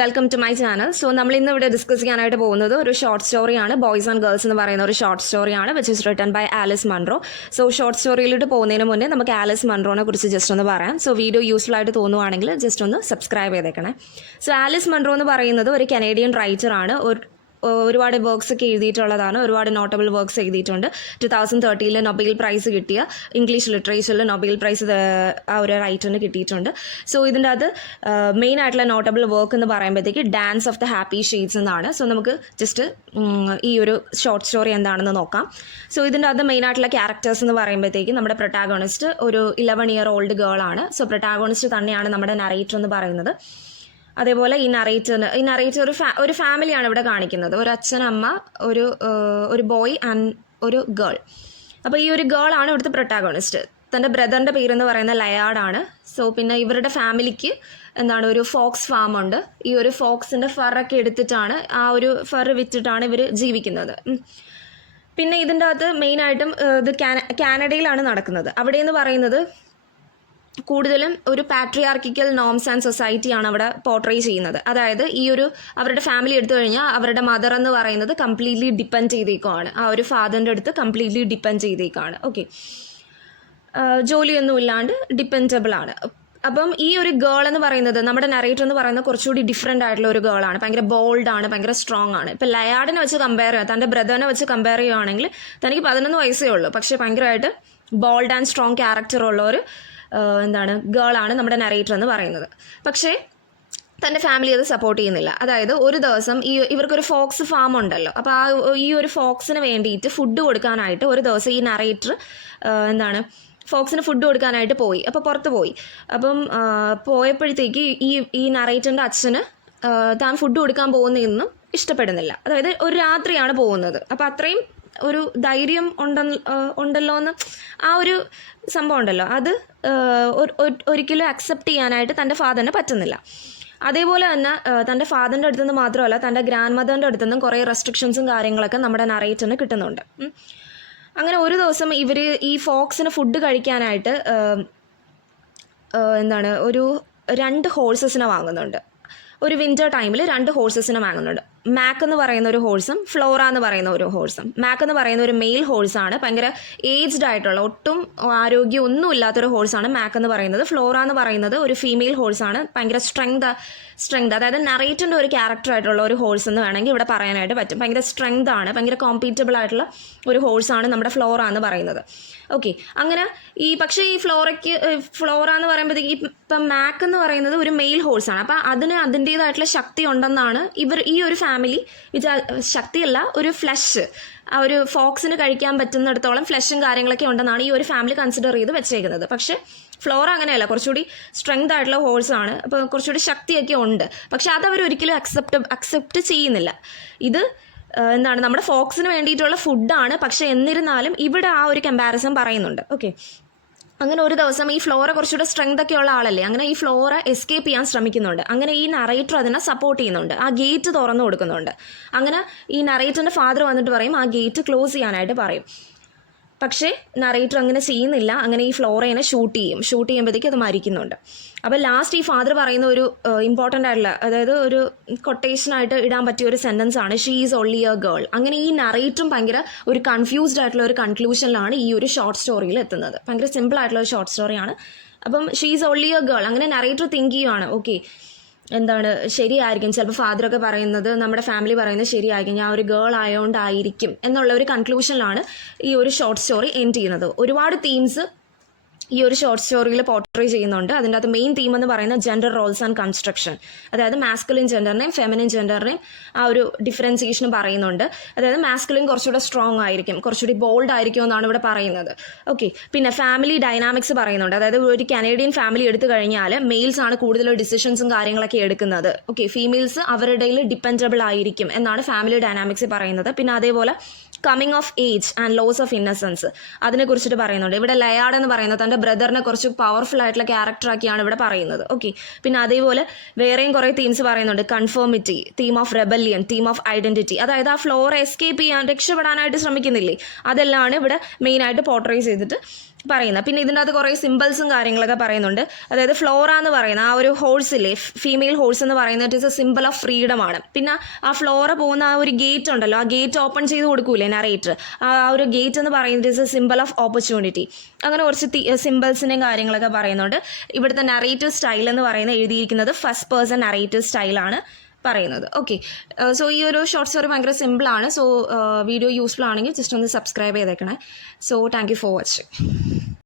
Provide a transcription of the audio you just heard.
Welcome to my channel. So നമ്മൾ ഇന്ന് ഇവിടെ ഡിസ്കസ് ചെയ്യാനായിട്ട് പോകുന്നത് ഒരു ഷോർട്ട് സ്റ്റോറിയാണ്. ബോയ്സ് ആൻഡ് ഗേൾസ് എന്ന് പറയുന്ന ഒരു ഷോർട്ട് സ്റ്റോറിയാണ് which is written by Alice Munro. So short സ്റ്റോറിയിലോട്ട് പോകുന്നതിന് മുന്നേ നമുക്ക് ആലിസ് മൺറോനെ കുറിച്ച് ജസ്റ്റ് ഒന്ന് പറയാം. സോ വീഡിയോ യൂസ്ഫുൾ ആയിട്ട് തോന്നുവാണെങ്കിൽ ജസ്റ്റ് ഒന്ന് സബ്സ്ക്രൈബ് ചെയ്തേക്കണേ. സോ ആലിസ് മൺറോ എന്ന് പറയുന്നത് ഒരു കനേഡിയൻ റൈറ്ററാണ്. ഒരുപാട് വർക്ക്സ് ഒക്കെ എഴുതിയിട്ടുള്ളതാണ്. ഒരുപാട് നോട്ടബിൾ വർക്ക്സ് എഴുതിയിട്ടുണ്ട്. 2013 നൊബേൽ പ്രൈസ് കിട്ടിയ ഇംഗ്ലീഷ് ലിറ്ററേച്ചറിൽ നൊബേൽ പ്രൈസ് ആ ഒരു റൈറ്ററിന് കിട്ടിയിട്ടുണ്ട്. സോ ഇതിൻ്റെ അത് മെയിൻ ആയിട്ടുള്ള നോട്ടബിൾ വർക്ക് എന്ന് പറയുമ്പോഴത്തേക്ക് dance of the happy shades എന്നാണ്. സോ നമുക്ക് ജസ്റ്റ് ഈ ഒരു ഷോർട്ട് സ്റ്റോറി എന്താണെന്ന് നോക്കാം. സോ ഇതിൻ്റെ അത് മെയിൻ ആയിട്ടുള്ള ക്യാരക്ടേഴ്സ് എന്ന് പറയുമ്പോഴത്തേക്ക് നമ്മുടെ പ്രൊട്ടാഗോണിസ്റ്റ് ഒരു 11 ഇയർ ഓൾഡ് ഗേൾ ആണ്. സോ പ്രൊട്ടാഗോണിസ്റ്റ് തന്നെയാണ് നമ്മുടെ നറേറ്റർ എന്ന് പറയുന്നത്. അതേപോലെ ഈ നറേറ്റർ ഒരു ഫാമിലിയാണ് ഇവിടെ കാണിക്കുന്നത്. ഒരു അച്ഛൻ, അമ്മ, ഒരു ബോയ് ആൻഡ് ഒരു ഗേൾ. അപ്പോൾ ഈ ഒരു ഗേൾ ആണ് ഇവിടുത്തെ പ്രൊട്ടാഗോണിസ്റ്റ്. തൻ്റെ ബ്രദറിൻ്റെ പേരെന്ന് പറയുന്ന ലയാഡാണ്. സോ പിന്നെ ഇവരുടെ ഫാമിലിക്ക് ഒരു ഫോക്സ് ഫാം ഉണ്ട്. ഈ ഒരു ഫോക്സിൻ്റെ ഫറൊക്കെ എടുത്തിട്ടാണ്, ആ ഒരു ഫർ വിറ്റിട്ടാണ് ഇവർ ജീവിക്കുന്നത്. പിന്നെ ഇതിൻ്റെ അകത്ത് മെയിനായിട്ടും ഇത് കാനഡയിലാണ് നടക്കുന്നത്. അവിടെയെന്ന് പറയുന്നത് കൂടുതലും ഒരു പാട്രിയാർക്കിക്കൽ നോംസ് ആൻഡ് സൊസൈറ്റിയാണ് അവിടെ പോർട്രേ ചെയ്യുന്നത്. അതായത് ഈ ഒരു അവരുടെ ഫാമിലി എടുത്തു കഴിഞ്ഞാൽ അവരുടെ മദർ എന്ന് പറയുന്നത് കംപ്ലീറ്റ്ലി ഡിപ്പെൻഡ് ചെയ്തേക്കുവാണ്. ആ ഒരു ഫാദറിൻ്റെ അടുത്ത് കംപ്ലീറ്റ്ലി ഡിപ്പെൻഡ് ചെയ്തേക്കാണ്. ഓക്കെ, ജോലിയൊന്നും ഇല്ലാണ്ട് ഡിപ്പെൻഡബിൾ ആണ്. അപ്പം ഈ ഒരു ഗേൾ എന്ന് പറയുന്നത്, നമ്മുടെ നറേറ്റർ എന്ന് പറയുന്നത് കുറച്ചുകൂടി ഡിഫറെൻ്റ് ആയിട്ടുള്ള ഒരു ഗേളാണ്. ഭയങ്കര ബോൾഡാണ്, ഭയങ്കര സ്ട്രോങ് ആണ്. ഇപ്പം ലയാഡിനെ വെച്ച് കമ്പയർ ചെയ്യുക, തൻ്റെ ബ്രദറിനെ വെച്ച് കമ്പയർ ചെയ്യുകയാണെങ്കിൽ തനിക്ക് 11 വയസ്സേ ഉള്ളൂ. പക്ഷേ ഭയങ്കരമായിട്ട് ബോൾഡ് ആൻഡ് സ്ട്രോങ് ക്യാരക്ടർ ഉള്ള ഒരു ഗേളാണ് നമ്മുടെ നറേറ്റർ എന്ന് പറയുന്നത്. പക്ഷേ തൻ്റെ ഫാമിലി അത് സപ്പോർട്ട് ചെയ്യുന്നില്ല. അതായത് ഒരു ദിവസം ഇവർക്കൊരു ഫോക്സ് ഫാം ഉണ്ടല്ലോ. അപ്പോൾ ഈ ഒരു ഫോക്സിന് വേണ്ടിയിട്ട് ഫുഡ് കൊടുക്കാനായിട്ട് ഒരു ദിവസം ഈ നറേറ്റർ ഫോക്സിന് ഫുഡ് കൊടുക്കാനായിട്ട് പോയി. അപ്പോൾ പുറത്ത് പോയി. അപ്പം പോയപ്പോഴത്തേക്ക് ഈ നറേറ്ററിൻ്റെ അച്ഛന് താൻ ഫുഡ് കൊടുക്കാൻ പോകുന്നതൊന്നും ഇഷ്ടപ്പെടുന്നില്ല. അതായത് ഒരു രാത്രിയാണ് പോകുന്നത്. അപ്പോൾ അത്രയും ഒരു ധൈര്യം ഉണ്ടല്ലോ എന്ന് ആ ഒരു സംഭവം ഉണ്ടല്ലോ, അത് ഒരിക്കലും അക്സെപ്റ്റ് ചെയ്യാനായിട്ട് തൻ്റെ ഫാദറിന് പറ്റുന്നില്ല. അതേപോലെ തന്നെ തൻ്റെ ഫാദറിൻ്റെ അടുത്തു നിന്ന് മാത്രമല്ല, തൻ്റെ ഗ്രാൻഡ് മദറിൻ്റെ അടുത്തു നിന്നും കുറേ റെസ്ട്രിക്ഷൻസും കാര്യങ്ങളൊക്കെ നമ്മുടെ നറേറ്ററിന് കിട്ടുന്നുണ്ട്. അങ്ങനെ ഒരു ദിവസം ഇവർ ഈ ഫോക്സിന് ഫുഡ് കഴിക്കാനായിട്ട് ഒരു 2 ഹോഴ്സസിനെ വാങ്ങുന്നുണ്ട്. ഒരു വിൻ്റർ ടൈമിൽ 2 ഹോഴ്സസിനെ വാങ്ങുന്നുണ്ട്. മാക്ക് എന്ന് പറയുന്ന ഒരു ഹോഴ്സും ഫ്ലോറ എന്ന് പറയുന്ന ഒരു ഹോഴ്സും. മാക്ക് എന്ന് പറയുന്ന ഒരു മെയിൽ ഹോഴ്സാണ്. ഭയങ്കര ഏജ്ഡ് ആയിട്ടുള്ള, ഒട്ടും ആരോഗ്യം ഒന്നും ഇല്ലാത്തൊരു ഹോഴ്സാണ് മാക്ക് എന്ന് പറയുന്നത്. ഫ്ലോറ എന്ന് പറയുന്നത് ഒരു ഫീമെയിൽ ഹോഴ്സാണ്. ഭയങ്കര സ്ട്രെങ്ത്, അതായത് നറേറ്ററിൻ്റെ ഒരു ക്യാരക്ടറായിട്ടുള്ള ഒരു ഹോഴ്സ് എന്ന് വേണമെങ്കിൽ ഇവിടെ പറയാനായിട്ട് പറ്റും. ഭയങ്കര സ്ട്രെങ്ത് ആണ്, ഭയങ്കര കോമ്പീറ്റബിൾ ആയിട്ടുള്ള ഒരു ഹോഴ്സാണ് നമ്മുടെ ഫ്ലോറ എന്ന് പറയുന്നത്. ഓക്കെ, അങ്ങനെ പക്ഷേ ഈ ഫ്ലോറ എന്ന് പറയുമ്പോഴത്തേക്ക് ഇപ്പം മാക്ക് എന്ന് പറയുന്നത് ഒരു മെയിൽ ഹോഴ്സാണ്. അപ്പം അതിന് അതിൻ്റേതായിട്ടുള്ള ശക്തി ഉണ്ടെന്നാണ് ഈ ഒരു ഫാമിലി ശക്തിയല്ല, ഒരു ഫ്ലഷ്, ആ ഒരു ഫോക്സിന് കഴിക്കാൻ പറ്റുന്നിടത്തോളം ഫ്ലഷും കാര്യങ്ങളൊക്കെ ഉണ്ടെന്നാണ് ഈ ഒരു ഫാമിലി കൺസിഡർ ചെയ്ത് വെച്ചേക്കുന്നത്. പക്ഷേ ഫ്ലോറ അങ്ങനെയല്ല, കുറച്ചുകൂടി സ്ട്രെങ്ത് ആയിട്ടുള്ള ഹോഴ്സാണ്. അപ്പോൾ കുറച്ചുകൂടി ശക്തിയൊക്കെ ഉണ്ട്. പക്ഷെ അതവർ ഒരിക്കലും അക്സെപ്റ്റ് ചെയ്യുന്നില്ല. ഇത് നമ്മുടെ ഫോക്സിന് വേണ്ടിയിട്ടുള്ള ഫുഡാണ്. പക്ഷെ എന്നിരുന്നാലും ഇവിടെ ആ ഒരു കമ്പാരിസൺ പറയുന്നുണ്ട്. ഓക്കെ, അങ്ങനെ ഒരു ദിവസം ഈ ഫ്ലോറ കുറച്ചുകൂടെ സ്ട്രെങ്ത് ഒക്കെ ഉള്ള ആളല്ലേ, അങ്ങനെ ഈ ഫ്ലോറ എസ്കേപ്പ് ചെയ്യാൻ ശ്രമിക്കുന്നുണ്ട്. അങ്ങനെ ഈ നറേറ്റർ അതിനെ സപ്പോർട്ട് ചെയ്യുന്നുണ്ട്, ആ ഗേറ്റ് തുറന്നു കൊടുക്കുന്നുണ്ട്. അങ്ങനെ ഈ നറേറ്ററിൻ്റെ ഫാദർ വന്നിട്ട് പറയും ആ ഗേറ്റ് ക്ലോസ് ചെയ്യാനായിട്ട് പറയും. പക്ഷേ നറേറ്റർ അങ്ങനെ ചെയ്യുന്നില്ല. അങ്ങനെ ഈ ഫ്ലോറേനെ ഷൂട്ട് ചെയ്യുമ്പോഴത്തേക്ക് അത് മരിക്കുന്നുണ്ട്. അപ്പോൾ ലാസ്റ്റ് ഈ ഫാദർ പറയുന്ന ഒരു ഇമ്പോർട്ടൻ്റ് ആയിട്ടുള്ള, അതായത് ഒരു കൊട്ടേഷനായിട്ട് ഇടാൻ പറ്റിയ ഒരു സെൻറ്റൻസ് ആണ്, she is only A girl. അങ്ങനെ ഈ നറേറ്ററും ഭയങ്കര ഒരു കൺഫ്യൂസ്ഡ് ആയിട്ടുള്ള ഒരു കൺക്ലൂഷനിലാണ് ഈ ഒരു ഷോർട്ട് സ്റ്റോറിയിൽ എത്തുന്നത്. ഭയങ്കര സിമ്പിൾ ആയിട്ടുള്ള ഒരു ഷോർട്ട് സ്റ്റോറിയാണ്. അപ്പം she is only A girl. അങ്ങനെ നറേറ്റർ തിങ്ക് ചെയ്യുവാണ്, ഓക്കെ ശരിയായിരിക്കും, ചിലപ്പോൾ ഫാദറൊക്കെ പറയുന്നത്, നമ്മുടെ ഫാമിലി പറയുന്നത് ശരിയായിരിക്കും, ഞാൻ ഒരു ഗേൾ ആയതുകൊണ്ടായിരിക്കും എന്നുള്ള ഒരു കൺക്ലൂഷനിലാണ് ഈ ഒരു ഷോർട്ട് സ്റ്റോറി എൻഡ് ചെയ്യുന്നത്. ഒരുപാട് തീംസ് ഈ ഒരു ഷോർട്ട് സ്റ്റോറിയിൽ പോർട്രേ ചെയ്യുന്നുണ്ട്. അതിൻ്റെ അകത്ത് മെയിൻ തീം എന്ന് പറയുന്നത് ജെൻഡർ റോൾസ് ആൻഡ് കൺസ്ട്രക്ഷൻ. അതായത് മാസ്കുലിൻ ജെൻഡറിനെയും ഫെമിനിൻ ജെൻഡറിനെയും ആ ഒരു ഡിഫറൻസിയേഷൻ പറയുന്നുണ്ട്. അതായത് മാസ്കുലിൻ കുറച്ചുകൂടെ സ്ട്രോങ് ആയിരിക്കും, കുറച്ചുകൂടി ബോൾഡ് ആയിരിക്കും എന്നാണ് ഇവിടെ പറയുന്നത്. ഓക്കെ, പിന്നെ ഫാമിലി ഡൈനാമിക്സ് പറയുന്നുണ്ട്. അതായത് ഒരു കനേഡിയൻ ഫാമിലി എടുത്തു കഴിഞ്ഞാൽ മെയിൽസ് ആണ് കൂടുതൽ ഡിസിഷൻസും കാര്യങ്ങളൊക്കെ എടുക്കുന്നത്. ഓക്കെ, ഫീമെയിൽസ് അവരുടെ ഡിപ്പെൻഡബിൾ ആയിരിക്കും എന്നാണ് ഫാമിലി ഡൈനാമിക്സ് പറയുന്നത്. പിന്നെ അതേപോലെ coming of age and loss of innocence അതിനെക്കുറിച്ചിട്ട് പറയുന്നുണ്ട്. ഇവിടെ ലയാഡ് എന്ന് പറയുന്നത് തൻ്റെ ബ്രദറിനെ കുറച്ച് പവർഫുൾ ആയിട്ടുള്ള ക്യാരക്ടറാക്കിയാണ് ഇവിടെ പറയുന്നത്. ഓക്കെ, പിന്നെ അതേപോലെ വേറെയും കുറേ തീംസ് പറയുന്നുണ്ട്. Conformity, theme of rebellion, theme of identity. അതായത് ആ ഫ്ലോർ എസ്കേപ്പ് ചെയ്യാൻ, രക്ഷപ്പെടാനായിട്ട് ശ്രമിക്കുന്നില്ലേ, അതെല്ലാം ഇവിടെ മെയിനായിട്ട് പോർട്രേ ചെയ്തിട്ട് പറയുന്നത്. പിന്നെ ഇതിൻ്റെ അകത്ത് കുറേ സിമ്പിൾസും കാര്യങ്ങളൊക്കെ പറയുന്നുണ്ട്. അതായത് ഫ്ലോറ എന്ന് പറയുന്ന ആ ഒരു ഹോഴ്സില്ലേ, ഫീമെയിൽ ഹോഴ്സ് എന്ന് പറയുന്നത് it is A simple of freedom ആണ്. പിന്നെ ആ ഫ്ലോറ പോകുന്ന ആ ഒരു ഗേറ്റ് ഉണ്ടല്ലോ, ആ ഗേറ്റ് ഓപ്പൺ ചെയ്ത് കൊടുക്കൂലേ നറേറ്റർ, ആ ഒരു ഗേറ്റ് എന്ന് പറയുന്നത് it is A simple of opportunity. അങ്ങനെ കുറച്ച് സിമ്പിൾസിൻ്റെയും കാര്യങ്ങളൊക്കെ പറയുന്നുണ്ട്. ഇവിടുത്തെ നറേറ്റീവ് സ്റ്റൈൽ എന്ന് പറയുന്നത് എഴുതിയിരിക്കുന്നത് ഫസ്റ്റ് പേഴ്സൺ നറേറ്റീവ് സ്റ്റൈലാണ് പറയുന്നത്. ഓക്കെ, സോ ഈ ഒരു ഷോർട്ട് സ്റ്റോറി ഭയങ്കര സിമ്പിളാണ്. സോ വീഡിയോ യൂസ്ഫുൾ ആണെങ്കിൽ ജസ്റ്റ് ഒന്ന് സബ്സ്ക്രൈബ് ചെയ്തേക്കണേ. So thank you for watching.